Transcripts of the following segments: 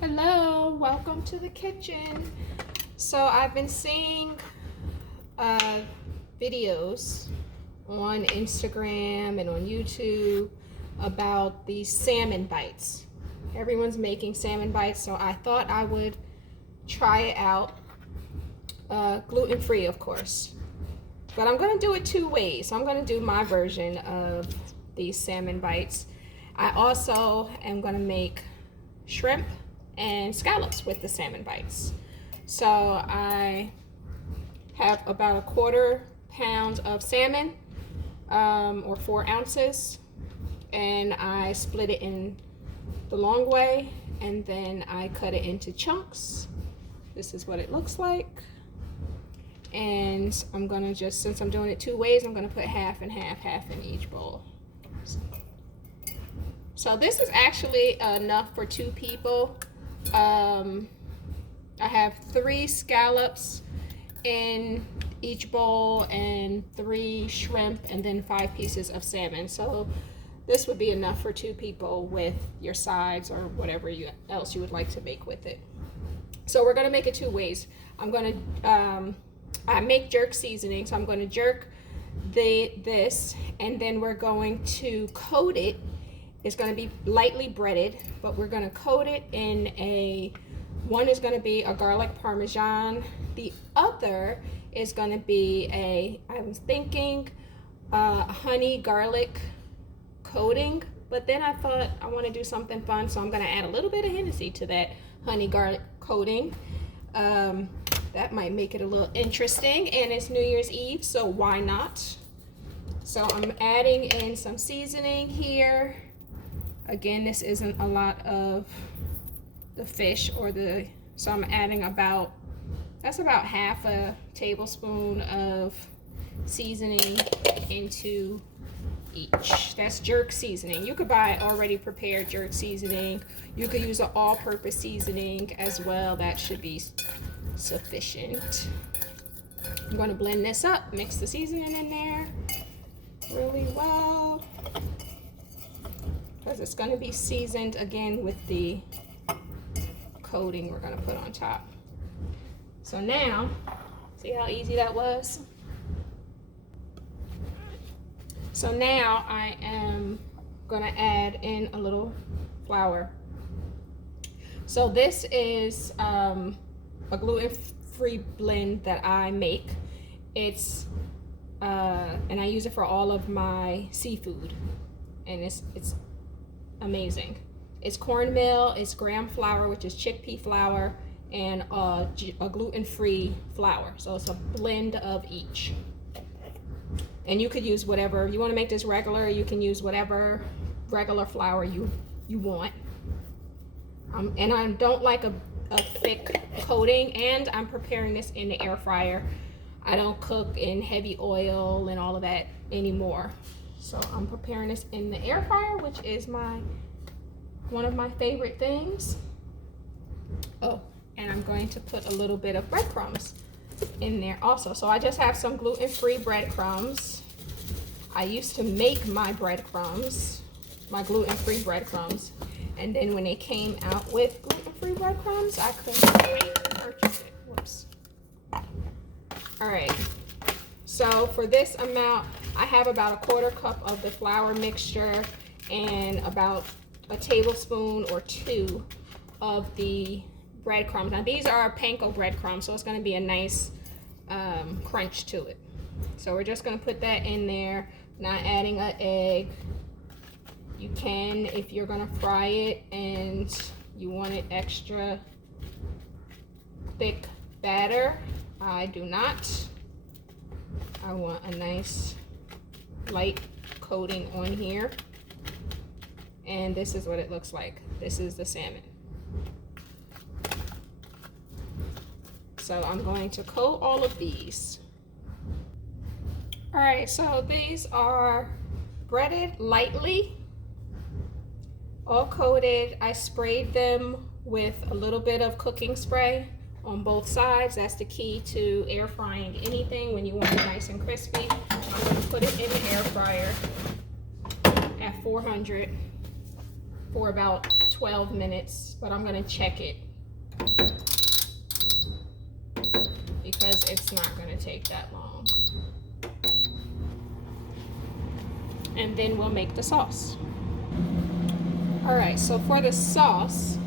Hello, welcome to the kitchen. So I've been seeing videos on Instagram and on YouTube about these salmon bites. Everyone's making salmon bites, so I thought I would try it out. Gluten-free, of course. But I'm going to do it two ways. So I'm going to do my version of these salmon bites. I also am going to make shrimp and scallops with the salmon bites. So I have about 1/4 pound of salmon, or 4 ounces, and I split it in the long way, and then I cut it into chunks. This is what it looks like. And I'm gonna just, since I'm doing it two ways, I'm gonna put half and half, half in each bowl. So this is actually enough for 2 people. I have 3 scallops in each bowl and 3 shrimp and then 5 pieces of salmon. So this would be enough for 2 people with your sides or whatever else you would like to make with it. So we're gonna make it 2 ways. I'm gonna, I make jerk seasoning, so I'm gonna jerk this, and then we're going to coat it. It's going to be lightly breaded, but we're going to coat it in one is going to be a garlic parmesan. The other is going to be I was thinking honey garlic coating, but then I thought I want to do something fun, so I'm going to add a little bit of Hennessey to that honey garlic coating. That might make it a little interesting, and it's New Year's Eve, so why not? So I'm adding in some seasoning here. Again, this isn't a lot of the fish so I'm adding that's about half a tablespoon of seasoning into each. That's jerk seasoning. You could buy already prepared jerk seasoning. You could use an all-purpose seasoning as well. That should be sufficient. I'm going to blend this up, mix the seasoning in there really well, because it's going to be seasoned again with the coating we're going to put on top. So now, see how easy that was? So now I am going to add in a little flour. So this is a gluten-free blend that I make. It's and I use it for all of my seafood, and it's amazing. It's cornmeal, it's graham flour, which is chickpea flour, and a gluten-free flour. So it's a blend of each. And you could use whatever you want to make this regular. You can use whatever regular flour you want. And I don't like a thick coating, and I'm preparing this in the air fryer. I don't cook in heavy oil and all of that anymore. So I'm preparing this in the air fryer, which is one of my favorite things. Oh, and I'm going to put a little bit of breadcrumbs in there also. So I just have some gluten-free breadcrumbs. I used to make my breadcrumbs, my gluten-free breadcrumbs, and then when they came out with gluten-free breadcrumbs, I couldn't wait to purchase it. Whoops. All right, so for this amount, I have about 1/4 cup of the flour mixture and about a tablespoon or 2 of the breadcrumbs. Now these are panko breadcrumbs, so it's going to be a nice crunch to it. So we're just going to put that in there, not adding an egg. You can, if you're going to fry it and you want it extra thick batter. I do not. I want a nice light coating on here. And this is what it looks like. This is the salmon. So I'm going to coat all of these. All right, so these are breaded lightly, all coated. I sprayed them with a little bit of cooking spray on both sides. That's the key to air frying anything when you want it nice and crispy. I'm going to put it in the air fryer at 400 for about 12 minutes, but I'm gonna check it because it's not gonna take that long. And then we'll make the sauce. All right, so for the sauce,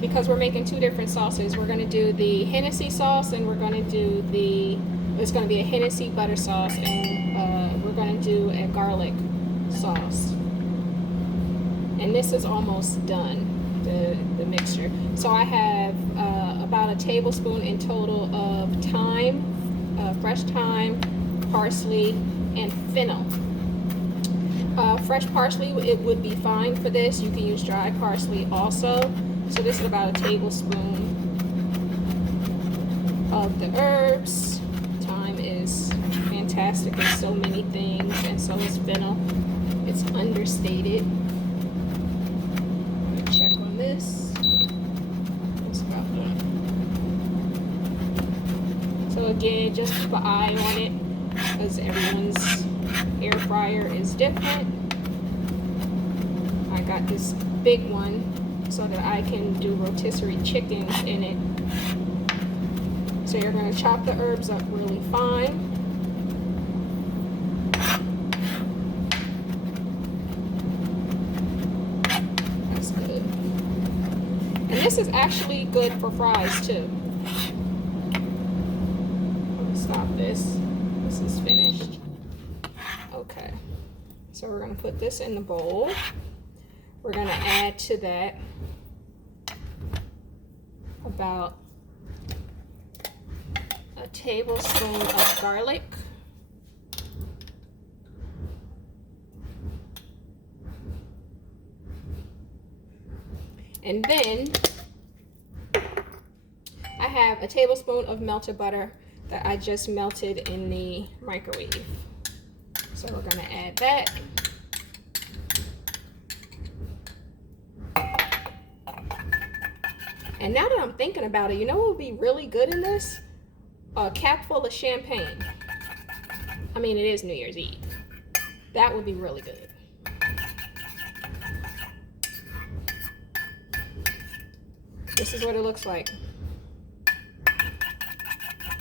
because we're making two different sauces, we're gonna do the Hennessey sauce, and we're gonna do it's gonna be a Hennessey butter sauce, and we're gonna do a garlic sauce. And this is almost done, the mixture. So I have about a tablespoon in total of thyme, fresh thyme, parsley, and fennel. Fresh parsley, it would be fine for this. You can use dry parsley also. So this is about a tablespoon of the herbs. Thyme is fantastic in so many things, and so is fennel. It's understated. I'm gonna check on this. It's about done. So again, just keep an eye on it because everyone's air fryer is different. I got this big one so that I can do rotisserie chickens in it. So you're going to chop the herbs up really fine. That's good. And this is actually good for fries too. Let me stop this. This is finished. Okay. So we're going to put this in the bowl. We're going to add to that about a tablespoon of garlic. And then I have a tablespoon of melted butter that I just melted in the microwave. So we're going to add that. And now that I'm thinking about it, you know what would be really good in this? A cap full of champagne. I mean, it is New Year's Eve. That would be really good. This is what it looks like.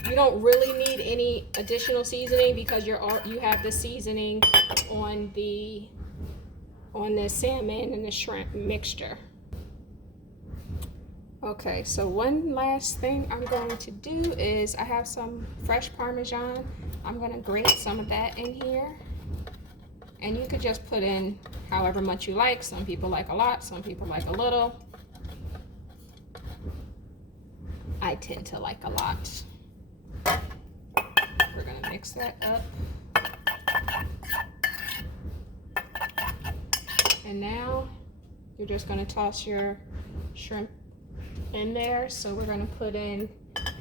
You don't really need any additional seasoning because you have the seasoning on the salmon and the shrimp mixture. Okay, so one last thing I'm going to do is I have some fresh parmesan. I'm going to grate some of that in here. And you could just put in however much you like. Some people like a lot, some people like a little. I tend to like a lot. We're going to mix that up. And now you're just going to toss your shrimp in there. So we're going to put in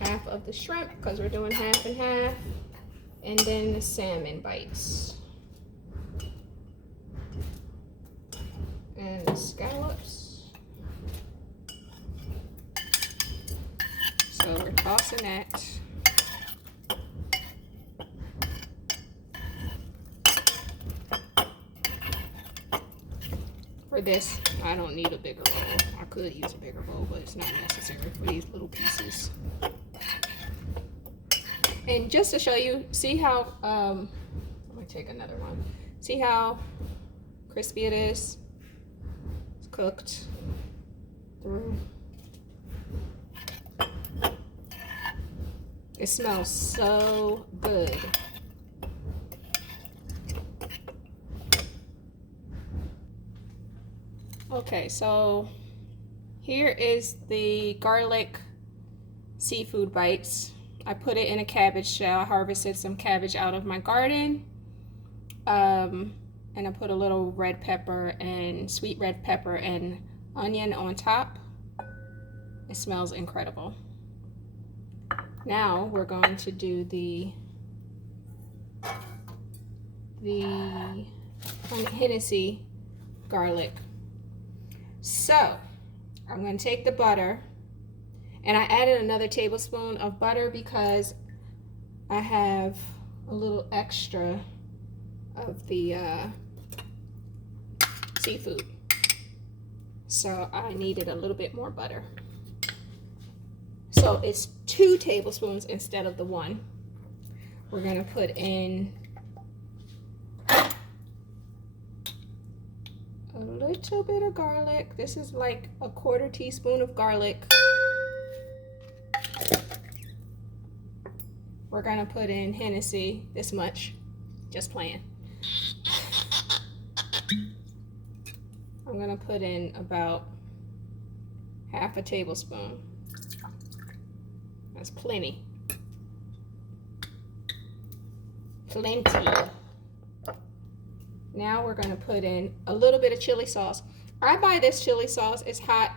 half of the shrimp because we're doing half and half, and then the salmon bites and the scallops. So we're tossing that. For this, I don't need a bigger bowl. I could use a bigger bowl, but it's not necessary for these little pieces. And just to show you, see how, let me take another one. See how crispy it is? It's cooked through. It smells so good. Okay, so here is the garlic seafood bites. I put it in a cabbage shell. I harvested some cabbage out of my garden. And I put a little red pepper and sweet red pepper and onion on top. It smells incredible. Now we're going to do the Hennessey garlic. So I'm going to take the butter, and I added another tablespoon of butter because I have a little extra of the seafood. So I needed a little bit more butter. So it's 2 tablespoons instead of the 1. We're gonna put in a little bit of garlic. This is like a 1/4 teaspoon of garlic. We're gonna put in Hennessey, this much, just playing. I'm gonna put in about 1/2 tablespoon. That's plenty. Plenty. Now we're gonna put in a little bit of chili sauce. I buy this chili sauce. It's hot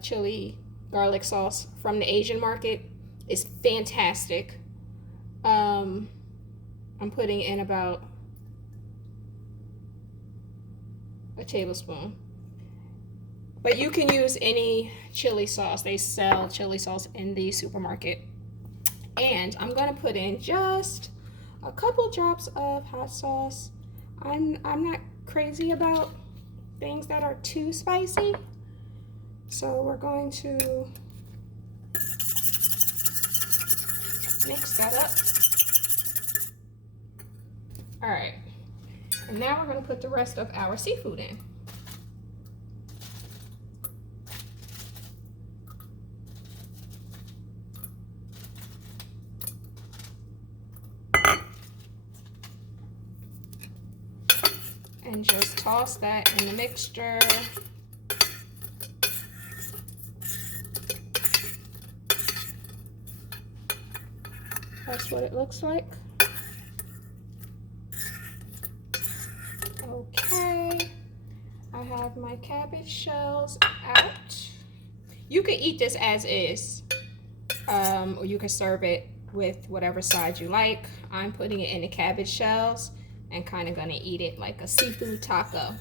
chili garlic sauce from the Asian market. It's fantastic. I'm putting in about a tablespoon. But you can use any chili sauce. They sell chili sauce in the supermarket. And I'm gonna put in just a couple drops of hot sauce. I'm not crazy about things that are too spicy. So we're going to mix that up. All right, and now we're gonna put the rest of our seafood in. And just toss that in the mixture. That's what it looks like. Okay, I have my cabbage shells out. You can eat this as is, or you can serve it with whatever side you like. I'm putting it in the cabbage shells and kind of gonna eat it like a seafood taco.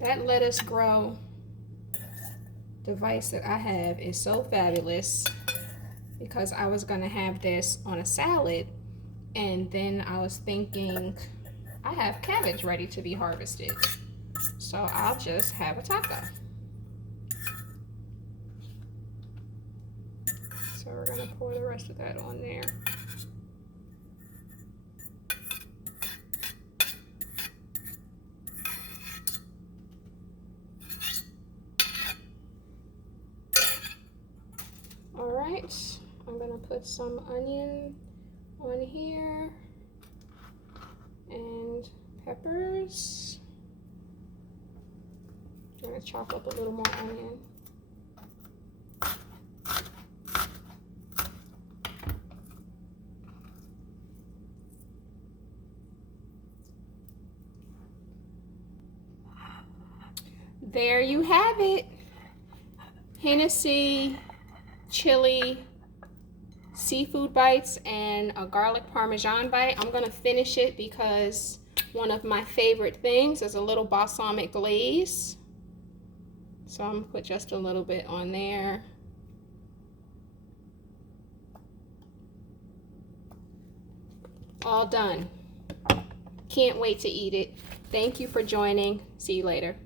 That lettuce grow device that I have is so fabulous because I was gonna have this on a salad, and then I was thinking I have cabbage ready to be harvested, so I'll just have a taco. So we're gonna pour the rest of that on there. All right, I'm gonna put some onion on here and peppers. I'm gonna chop up a little more onion. There you have it. Hennessey chili seafood bites and a garlic parmesan bite. I'm gonna finish it because one of my favorite things is a little balsamic glaze. So I'm gonna put just a little bit on there. All done. Can't wait to eat it. Thank you for joining. See you later.